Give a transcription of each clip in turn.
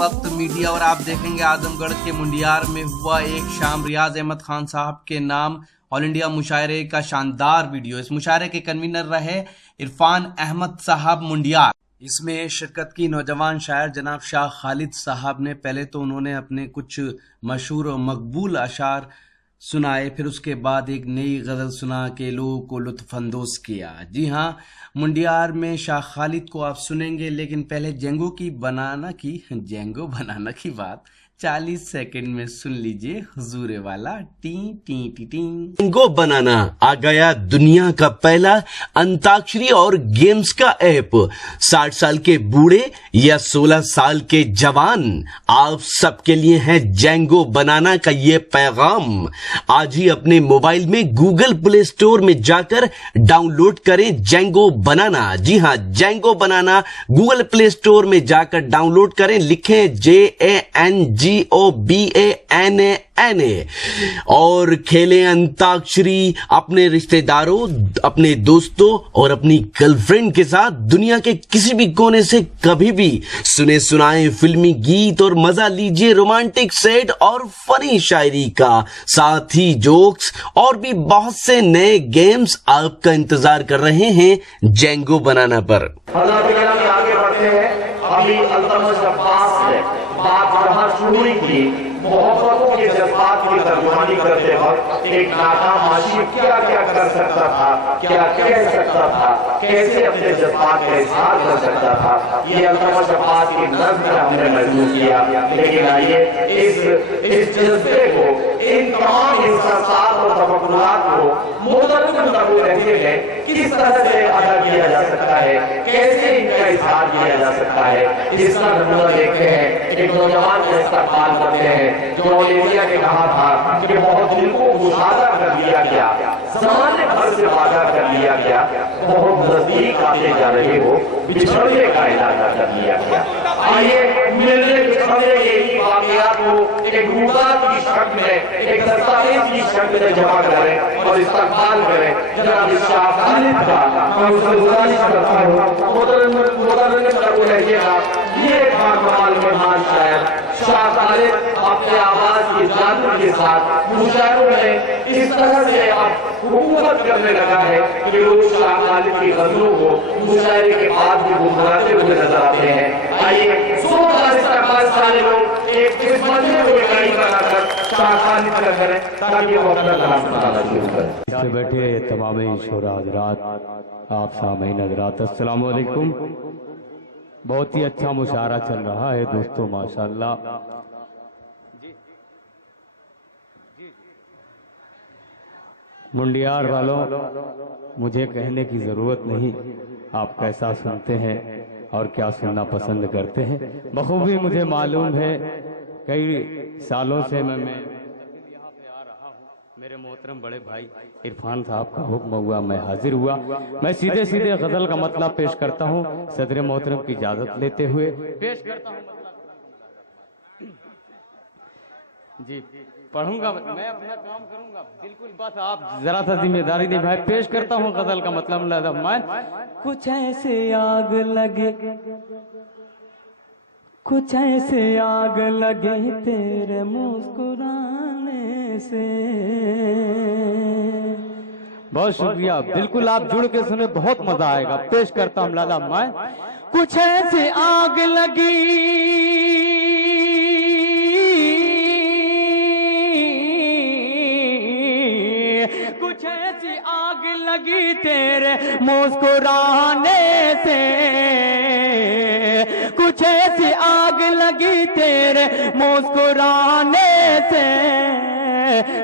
वक्त मीडिया और आप देखेंगे आजमगढ़ के मुंडियार में हुआ एक शाम रियाज अहमद खान साहब के नाम ऑल इंडिया मुशायरे का शानदार वीडियो। इस मुशायरे के कन्वीनर रहे इरफान अहमद साहब मुंडियार। इसमें शिरकत की नौजवान शायर जनाब शाह खालिद साहब ने पहले तो उन्होंने अपने कुछ मशहूर और मकबूल अशार सुनाए, फिर उसके बाद एक नई गज़ल सुना के लोगों को लुत्फ़ अंदोज़ किया। जी हाँ, मुंडियार में शाह खालिद को आप सुनेंगे, लेकिन पहले जेंगो बनाना की बात 40 सेकंड में सुन लीजिए हुजूरे वाला टी टी टी टी। जेंगो बनाना आ गया दुनिया का पहला अंताक्षरी और गेम्स का ऐप। 60 साल के बूढ़े या 16 साल के जवान, आप सबके लिए है जेंगो बनाना का ये पैगाम। आज ही अपने मोबाइल में गूगल प्ले स्टोर में जाकर डाउनलोड करें जेंगो बनाना। जी हाँ, जेंगो बनाना गूगल प्ले स्टोर में जाकर डाउनलोड करें, लिखें JANGOBANANA और खेलें अंताक्षरी अपने रिश्तेदारों, अपने दोस्तों और अपनी गर्लफ्रेंड के साथ। दुनिया के किसी भी कोने से कभी भी सुने सुनाए फिल्मी गीत और मजा लीजिए रोमांटिक सेट और फनी शायरी का, साथ ही जोक्स और भी बहुत से नए गेम्स आपका इंतजार कर रहे हैं जेंगो बनाना पर। आगे बढ़ते हैं। अभी अल्तमश अब्बास ने बात जहां शुरू की, मोहब्बतों के जज्बात की तर्जुमानी करते वक्त एक नाकाम आशिक क्या क्या कर सकता था, क्या कह सकता था, कैसे अपने जज्बात का इजहार कर सकता था, ये अल्तमश अब्बास की नज़्म में हमने महसूस किया। लेकिन आइए इस जज्बे को, इन तमाम एहसासात और तफक्कुरात को मुख्तलिफ लफ्ज़ों रहते हैं किस तरह से अदा किया जा सकता है, कैसे इनका इजहार किया जा सकता है, इसका नमूना देखते हैं। एक नौजवान का इस्तेमाल करते हैं जो ओलिविया ने कहा था कि बहुत दिल को मुशादा कर लिया गया, ज़माने भर से वादा कर लिया गया, बहुत नजदीक आते जा रहे हो, बिछड़ने का इरादा कर लिया गया। आइए मिलने बिछड़ने के वाक़यात को एक रूबात की शक्ल में, एक दस्तावेज की शक्ल में जमा करें और इस्तेमाल करें जनाब शाह खालिद का। मैं उससे गुजारिश करता हूँ ये कमाल मेहमान शायर शाह खालिद अपने आवाज की जादू के साथ मुशायरों में इस तरह से अब हुकूमत करने लगा है कि लोग शाह खालिद की गजलों को मुशायरे के बाद भी गुनगुनाते हुए नजर आते हैं। आइए सारे लोग एक इस मजमे को इकाई बनाकर शाह खालिद का करें ताकि वो अपना कलाम सुनाना शुरू करें। इससे बैठे तमाम शोरा हज़रात, आप सामीन हज़रात, अस्सलाम वालेकुम। बहुत ही अच्छा मुशायरा चल रहा है दोस्तों, माशाल्लाह। मुंडियार वालों, मुझे कहने की ज़रूरत नहीं, आप कैसा सुनते हैं और क्या सुनना पसंद करते हैं बखूबी मुझे मालूम है। कई सालों से मैं यहाँ पे आ रहा हूँ, मेरे मोहतरम बड़े भाई इरफान साहब का हुक्म हुआ, मैं हाजिर हुआ। मैं सीधे सीधे गज़ल का मतलब पेश करता हूँ, सदर मोहतरम की इजाज़त लेते हुए पेश करता हूँ। जी पढ़ूंगा, मैं अपना काम करूंगा बिल्कुल, बस आप जरा सा जिम्मेदारी निभाए। पेश करता हूँ गजल का मतलब मैं। कुछ ऐसे आग लगे, कुछ ऐसे आग लगे तेरे मुस्कुराने से। बहुत शुक्रिया, बिल्कुल आप जुड़ के सुने, बहुत मजा आएगा। पेश करता हूँ लाला मैं। कुछ ऐसे आग लगी, कुछ ऐसी आग लगी तेरे मुस्कुराने से, कुछ ऐसी आग लगी तेरे मुस्कुराने से।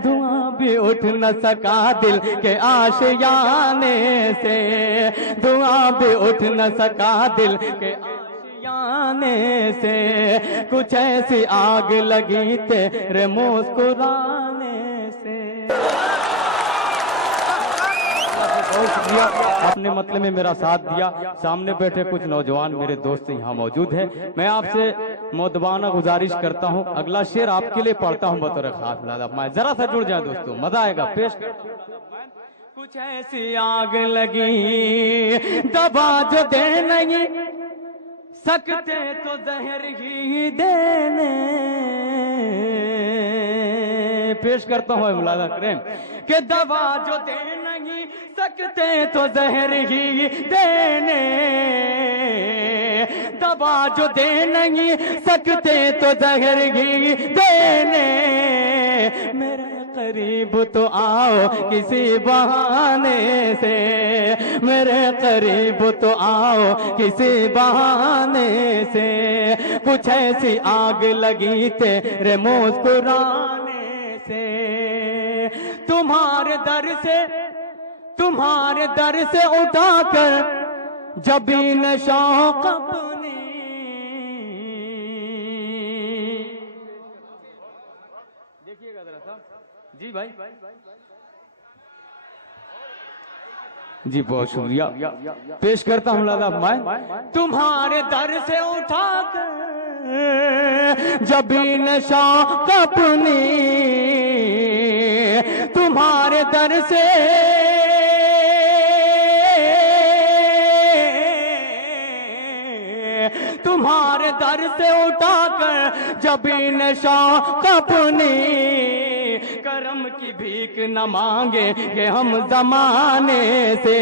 धुआं भी उठ न सका दिल के आशियाने से, धुआं भी उठ न सका दिल के आशियाने से। कुछ ऐसी आग लगी तेरे मुस्कुराने से। बहुत शुक्रिया, आपने मतलब में मेरा साथ दिया। सामने बैठे कुछ नौजवान मेरे दोस्त यहाँ मौजूद हैं। मैं आपसे मोदबाना गुजारिश करता हूँ, अगला शेर आपके लिए पढ़ता हूँ बतौर खास लाला। मैं जरा सा जुड़ जाए दोस्तों, मजा आएगा। पेश कुछ ऐसी आग लगी दबा जो दे नहीं सकते तो जहर ही देने। पेश करता हूँ मुलाजा करें कि दवा जो दे नहीं सकते तो जहर ही देने, दवा जो दे नहीं सकते तो जहर ही देने। मेरे करीब तो आओ किसी बहाने से, मेरे करीब तो आओ किसी बहाने से। कुछ ऐसी आग लगी तेरे मुस्कुराने से, तुम्हारे दर से उठाकर जबीन शौक अपनी। देखिएगा जरा सा जी भाई। जी बहुत शुक्रिया। पेश करता हूँ लादा मैं तुम्हारे दर से उठाकर जबीन शौक अपनी, तुम्हारे दर से उठाकर जबीन शौक अपनी। करम की भीख न मांगेंगे हम जमाने से,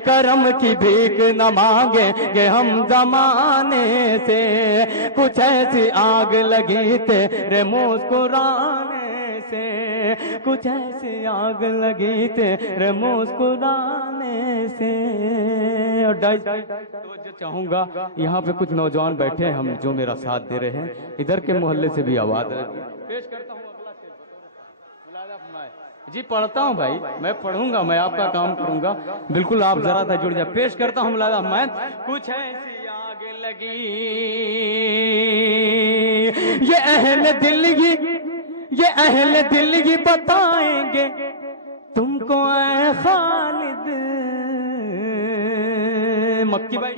करम की भीख न मांगेंगे हम जमाने से। कुछ ऐसी आग लगी तेरे मुस्कुराने से, कुछ ऐसी आग लगी तेरे मुस्कुराने से। और तो चाहूंगा यहाँ पे कुछ नौजवान बैठे हैं हम जो मेरा साथ दे रहे हैं, इधर के मोहल्ले से भी आवाज पेश करता हूँ। जी पढ़ता हूँ भाई, मैं पढ़ूंगा, मैं आपका काम करूंगा, बिल्कुल आप जरा सा जुड़ जाए। पेश करता हूँ मुलादा मैं कुछ ऐसी आग लगी ये अहल दिल की बताएंगे तुमको ऐ खालिद। मक्की भाई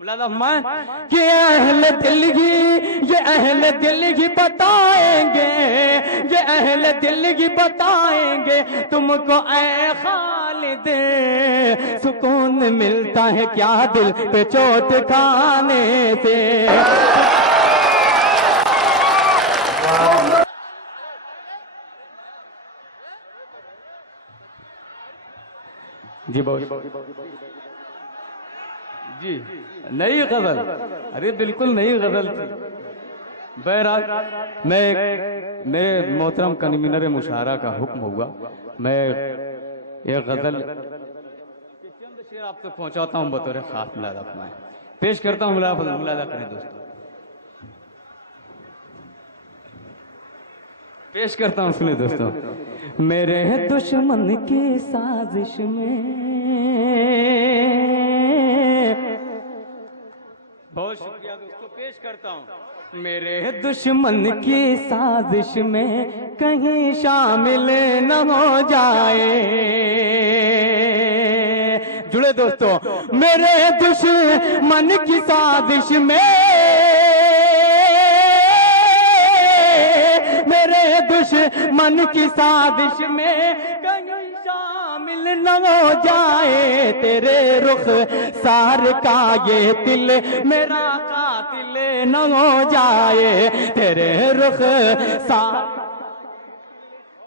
मुलादा मैं कि ये अहल दिल की बताएंगे, ये अहल दिल की बताएंगे तुमको ऐ खालिद। सुकून मिलता है क्या दिल पे चोट खाने से। जी जी नई गजल, अरे बिल्कुल नई गजल थी। बहरहाल मैं मोहतरम कन्वीनर मुशायरा का हुक्म हुआ, मैं ये गजल चंद शेर आप तक पहुंचाता हूं बतौर खास मुलादा फरमाएं। पेश करता हूं, मुलादा करें दोस्तों। पेश करता हूं, सुने दोस्तों। मेरे दुश्मन की साजिश में, बहुत शुक्रिया दोस्तों, पेश करता हूं। मेरे दुश्मन की साजिश में कहीं शामिल न हो जाए। जुड़े दोस्तों, मेरे दुश्मन की साजिश में, मेरे दुश्मन की साजिश में कहीं शामिल न हो जाए। तेरे रुख सार का ये दिल मेरा कातिल न हो जाए। तेरे रुख सार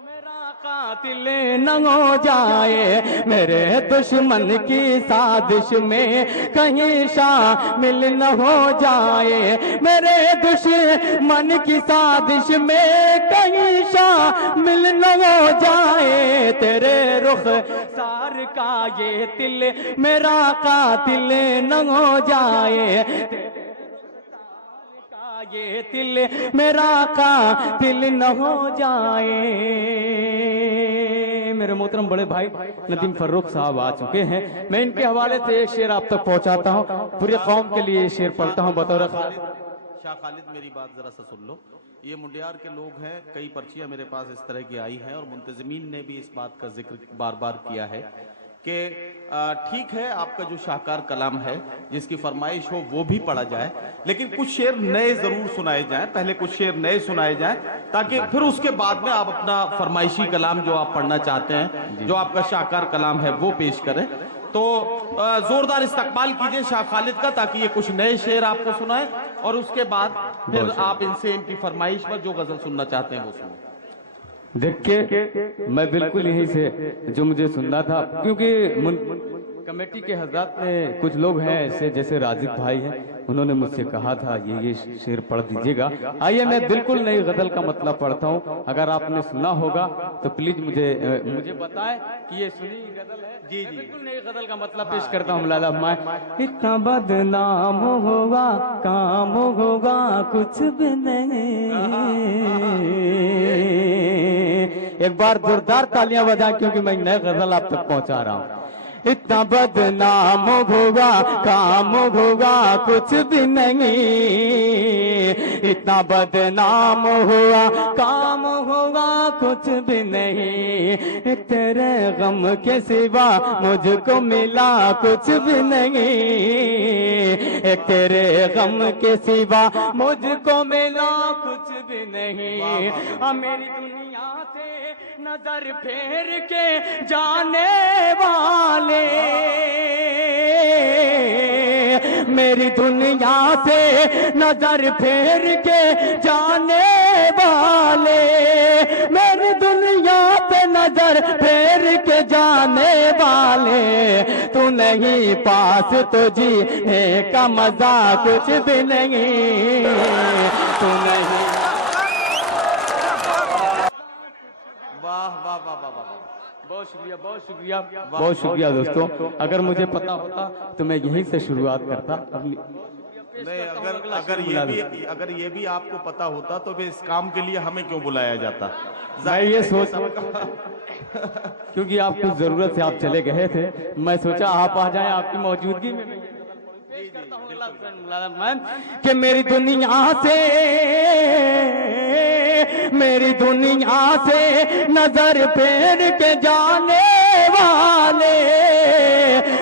मेरा कातिल न हो जाए। मेरे दुश्मन की साजिश में कहीं शामिल न हो जाए। मेरे दुश्मन की साजिश में कहीं शामिल न हो जाए। तेरे रुख सार का ये दिल मेरा कातिल न हो जाए। ये दिल मेरा कातिल न हो जाए। मेरे मोहतरम बड़े भाई नदीम फर्रुख साहब आ चुके हैं, मैं इनके हवाले से एक शेर आप तक पहुंचाता हूं, पूरी कौम के लिए शेर पढ़ता हूं बतौर शाह खालिद। मेरी बात जरा सा सुन लो, ये मुंडियार के लोग हैं, कई पर्चियां मेरे पास इस तरह की आई हैं और मुंतजिमीन ने भी इस बात का जिक्र बार बार किया है कि ठीक है आपका जो शाहकार कलाम है जिसकी फरमाइश हो वो भी पढ़ा जाए, लेकिन कुछ शेर नए जरूर सुनाए जाएं। पहले कुछ शेर नए सुनाए जाएं ताकि फिर उसके बाद में आप अपना फरमाइशी कलाम जो आप पढ़ना चाहते हैं, जो आपका शाहकार कलाम है वो पेश करें। تو जोरदार इस्तकबाल कीजिए शाह खालिद का, ताकि ये कुछ नए शेर आपको सुनाए और उसके बाद फिर आप इनसे इनकी फरमाइश पर जो गजल सुनना चाहते हैं वो सुने। देखिए मैं बिल्कुल यहीं से जो मुझे सुनना था, क्योंकि कमेटी के हजरात में कुछ लोग हैं ऐसे, जैसे राजिक भाई हैं, उन्होंने मुझसे कहा था ये शेर पढ़ दीजिएगा। आइए मैं बिल्कुल नई गजल का मतलब पढ़ता हूँ, अगर आपने सुना होगा तो प्लीज मुझे बताएं कि ये सुनी गजल है। जी जी, बिल्कुल नई गजल का मतलब पेश करता हूँ। मुलादा मैं इतना बदनाम होगा काम होगा कुछ भी नहीं। एक बार जोरदार तालियां बजा, क्योंकि मैं नई गजल आप तक पहुंचा रहा हूँ। इतना बदनाम होगा काम होगा कुछ भी नहीं, इतना बदनाम हुआ काम होगा कुछ भी नहीं, तेरे गम के सिवा मुझको मिला कुछ भी नहीं, एक तेरे गम के सिवा मुझको मिला कुछ भी नहीं। मेरी दुनिया से नजर फेर के जाने वाले, मेरी दुनिया से नजर फेर के जाने वाले, मेरी दुनिया पे नजर फेर के जाने वाले, तू नहीं पास तो जीने का मजा कुछ भी नहीं, तू नहीं। वाह वाह वाह वाह वाह, बहुत शुक्रिया बहुत शुक्रिया बहुत शुक्रिया दोस्तों। अगर मुझे पता होता तो मैं यहीं से शुरुआत करता अपनी। नहीं, अगर ये भी आपको पता होता तो फिर इस काम के लिए हमें क्यों बुलाया जाता। मैं ये सोच क्योंकि आप कुछ जरूरत से आप चले गए थे, मैं सोचा आप आ जाएं आपकी मौजूदगी में। कि मेरी दुनिया से नजर फेर के जाने वाले,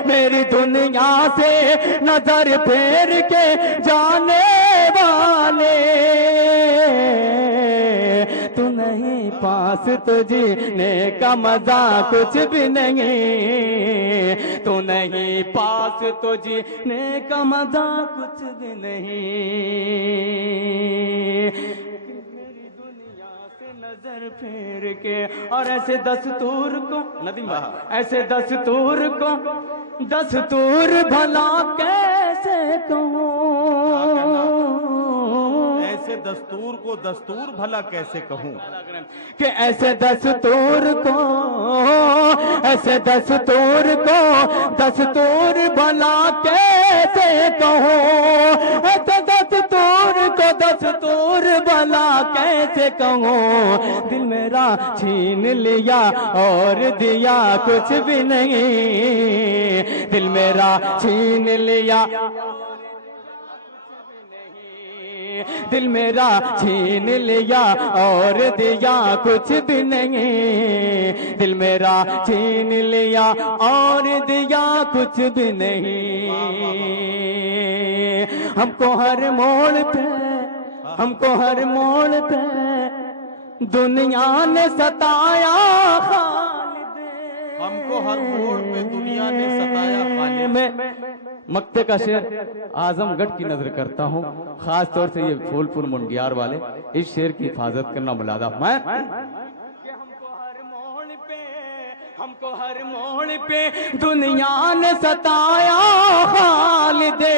मेरी दुनिया से नजर फेर के जाने वाले, तू नहीं पास तो जीने का मजा कुछ भी नहीं, तू नहीं पास तो जीने का मजा कुछ भी नहीं। मेरी दुनिया से नजर फेर के और ऐसे दस्तूर को नदीम ऐसे दस्तूर भला कैसे कहूँ, ऐसे दस्तूर को दस्तूर भला कैसे कहूँ, कि ऐसे दस्तूर भला कैसे कहूँ, ऐसे दस्तूर भला कैसे कहूँ, दिल मेरा छीन लिया और दिया कुछ भी नहीं, दिल मेरा छीन लिया दिल मेरा छीन लिया और दिया कुछ भी नहीं, दिल मेरा छीन लिया और दिया कुछ भी नहीं। हमको हर मोड़ पे दुनिया ने सताया खालिद, हमको हर मोड़ पे दुनिया ने सताया खालिद। मक्ते का शेर आजमगढ़ की नजर करता हूँ, खास तौर से ये फूलपुर मुंडियार वाले, इस शेर की हिफाजत करना मुलादा। हमको हर मोड़ पे दुनिया ने सताया खालिदे,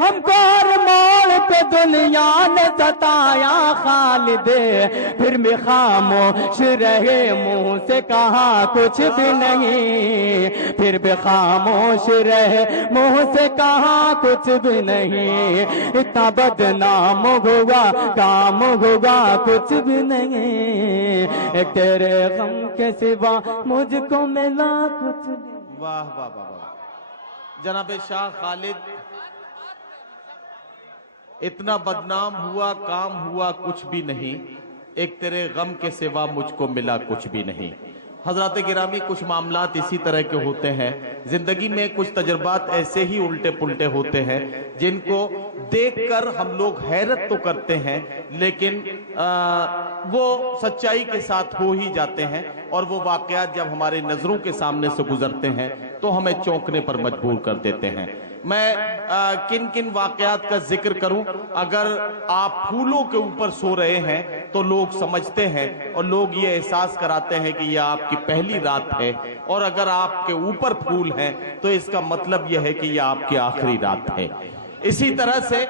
हमको हर मोड़ पे दुनिया ने सताया खालिदे, फिर भी खामोश रहे मुंह से कहा कुछ भी नहीं, फिर भी खामोश रहे मुंह से कहा कुछ भी नहीं, इतना बदनाम होगा काम होगा कुछ भी नहीं, एक तेरे गम के सिवा मुझको मिला कुछ नहीं। वाह वाह वाह वाह जनाब शाह खालिद, इतना बदनाम हुआ काम हुआ कुछ भी नहीं, एक तेरे गम के सिवा मुझको मिला कुछ भी नहीं। हजरात गिरामी, कुछ मामलात इसी तरह के होते हैं जिंदगी में, कुछ तजर्बात ऐसे ही उल्टे पुल्टे होते हैं जिनको देखकर हम लोग हैरत तो करते हैं, लेकिन वो सच्चाई के साथ हो ही जाते हैं, और वो वाकयात जब हमारे नजरों के सामने से गुजरते हैं تو ہمیں چونکنے پر مجبور کر دیتے ہیں۔ میں کن کن واقعات کا ذکر کروں؟ اگر آپ پھولوں کے اوپر سو رہے ہیں تو لوگ سمجھتے ہیں اور لوگ یہ احساس کراتے ہیں کہ یہ آپ کی پہلی رات ہے، اور اگر آپ کے اوپر پھول ہیں تو اس کا مطلب یہ ہے کہ یہ آپ کی آخری رات ہے۔ اسی طرح سے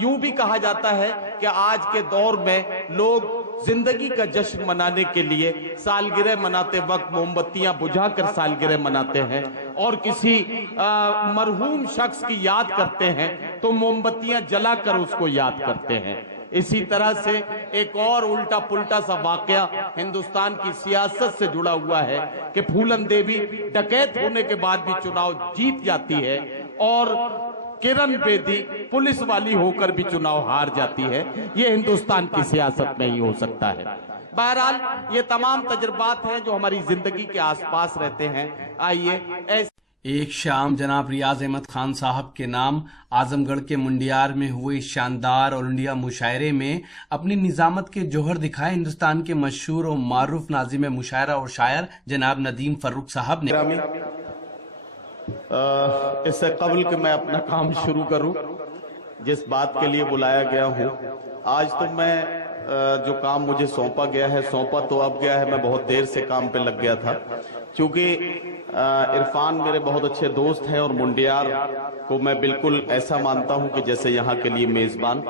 یوں بھی کہا جاتا ہے کہ آج کے دور میں لوگ زندگی کا جشن منانے کے لیے سالگرہ مناتے وقت موم بتیاں بجھا کر سالگرہ مناتے ہیں، اور کسی مرحوم شخص کی یاد کرتے ہیں تو موم بتیاں جلا کر اس کو یاد کرتے ہیں۔ اسی طرح سے ایک اور الٹا پلٹا سا واقعہ ہندوستان کی سیاست سے جڑا ہوا ہے کہ پھولن دیوی ڈکیت ہونے کے بعد بھی چناؤ جیت جاتی ہے، اور کرن بیدی پولیس والی ہو کر بھی چناؤ ہار جاتی ہے۔ یہ ہندوستان کی سیاست میں ہی ہو سکتا ہے۔ بہرحال یہ تمام تجربات ہیں جو ہماری زندگی کے آس پاس رہتے ہیں۔ آئیے ایک شام جناب ریاض احمد خان صاحب کے نام اعظم گڑھ کے منڈیار میں ہوئے شاندار آل انڈیا مشاعرے میں اپنی نظامت کے جوہر دکھائے ہندوستان کے مشہور اور معروف ناظم مشاعرہ اور شاعر جناب ندیم فروخ صاحب نے۔ اس سے قبل کہ میں اپنا کام شروع کروں، جس بات کے لیے بلایا گیا ہوں، آج تو میں جو کام مجھے سونپا گیا ہے، سونپا تو اب گیا ہے، میں بہت دیر سے کام پہ لگ گیا تھا، چونکہ عرفان میرے بہت اچھے دوست ہیں اور منڈیار کو میں بالکل ایسا مانتا ہوں کہ جیسے یہاں کے لیے میزبان۔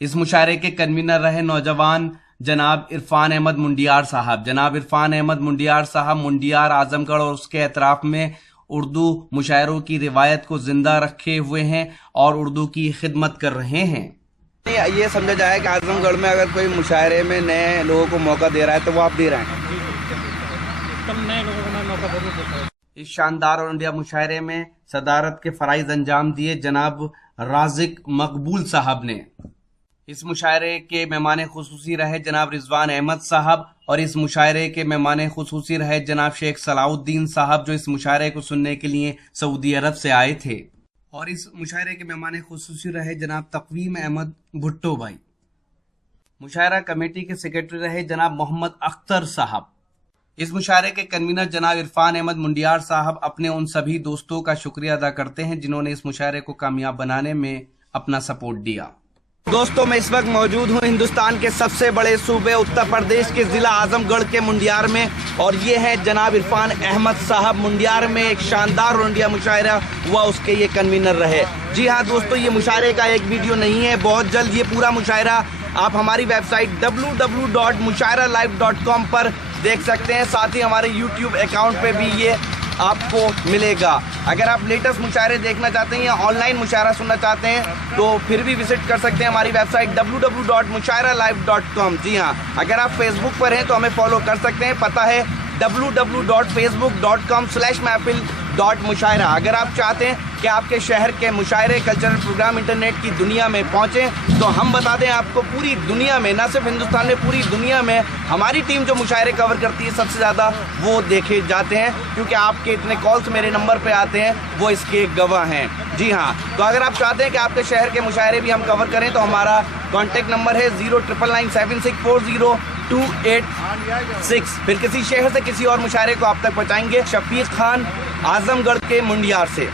اس مشاعرے کے کنوینر رہے نوجوان جناب عرفان احمد منڈیار صاحب۔ جناب عرفان احمد منڈیار صاحب منڈیار، اعظم گڑھ اور اس کے اطراف میں اردو مشاعروں کی روایت کو زندہ رکھے ہوئے ہیں اور اردو کی خدمت کر رہے ہیں۔ یہ سمجھا جائے کہ اعظم گڑھ میں اگر کوئی مشاعرے میں نئے لوگوں کو موقع دے رہا ہے تو وہ آپ دے رہے ہیں۔ نئے لوگوں کو میں موقع ضرور دیتا ہوں۔ اس شاندار آل انڈیا مشاعرے میں صدارت کے فرائض انجام دیے جناب رازق مقبول صاحب نے۔ اس مشاعرے کے مہمان خصوصی رہے جناب رضوان احمد صاحب، اور اس مشاعرے کے مہمان خصوصی رہے جناب شیخ صلاح الدین صاحب، جو اس مشاعرے کو سننے کے لیے سعودی عرب سے آئے تھے، اور اس مشاعرے کے مہمان خصوصی رہے جناب تقویم احمد بھٹو بھائی۔ مشاعرہ کمیٹی کے سیکرٹری رہے جناب محمد اختر صاحب۔ اس مشاعرے کے کنوینر جناب عرفان احمد منڈیار صاحب اپنے ان سبھی دوستوں کا شکریہ ادا کرتے ہیں جنہوں نے اس مشاعرے کو کامیاب بنانے میں اپنا سپورٹ دیا۔ دوستوں میں اس وقت موجود ہوں ہندوستان کے سب سے بڑے صوبے اتر پردیش کے ضلع اعظم گڑھ کے منڈیار میں، اور یہ ہے جناب عرفان احمد صاحب۔ منڈیار میں ایک شاندار آل انڈیا مشاعرہ ہوا، اس کے یہ کنوینر رہے۔ جی ہاں دوستوں، یہ مشاعرے کا ایک ویڈیو نہیں ہے، بہت جلد یہ پورا مشاعرہ آپ ہماری ویب سائٹ www.mushairalive.com پر دیکھ سکتے ہیں، ساتھ ہی ہمارے یوٹیوب اکاؤنٹ پہ بھی یہ آپ کو ملے گا۔ اگر آپ لیٹسٹ مشاعرے دیکھنا چاہتے ہیں یا آن لائن مشاعرہ سننا چاہتے ہیں تو پھر بھی وزٹ کر سکتے ہیں ہماری ویب سائٹ www.mushairalive.com۔ جی ہاں، اگر آپ فیس بک پر ہیں تو ہمیں فالو کر سکتے ہیں، پتہ ہے www.facebook.com/محفل.مشاعرہ۔ اگر آپ چاہتے ہیں کہ آپ کے شہر کے مشاعرے کلچرل پروگرام انٹرنیٹ کی دنیا میں پہنچیں تو ہم بتا دیں آپ کو، پوری دنیا میں، نہ صرف ہندوستان میں، پوری دنیا میں ہماری ٹیم جو مشاعرے کور کرتی ہے سب سے زیادہ وہ دیکھے جاتے ہیں، کیونکہ آپ کے اتنے کالز میرے نمبر پہ آتے ہیں، وہ اس کے گواہ ہیں۔ جی ہاں، تو اگر آپ چاہتے ہیں کہ آپ کے شہر کے مشاعرے بھی ہم کور کریں تو ہمارا کانٹیکٹ نمبر ہے 09997640286۔ پھر کسی شہر سے کسی اور مشاعرے کو آپ تک پہنچائیں گے۔ شفیق خان، اعظم گڑھ کے منڈیار سے۔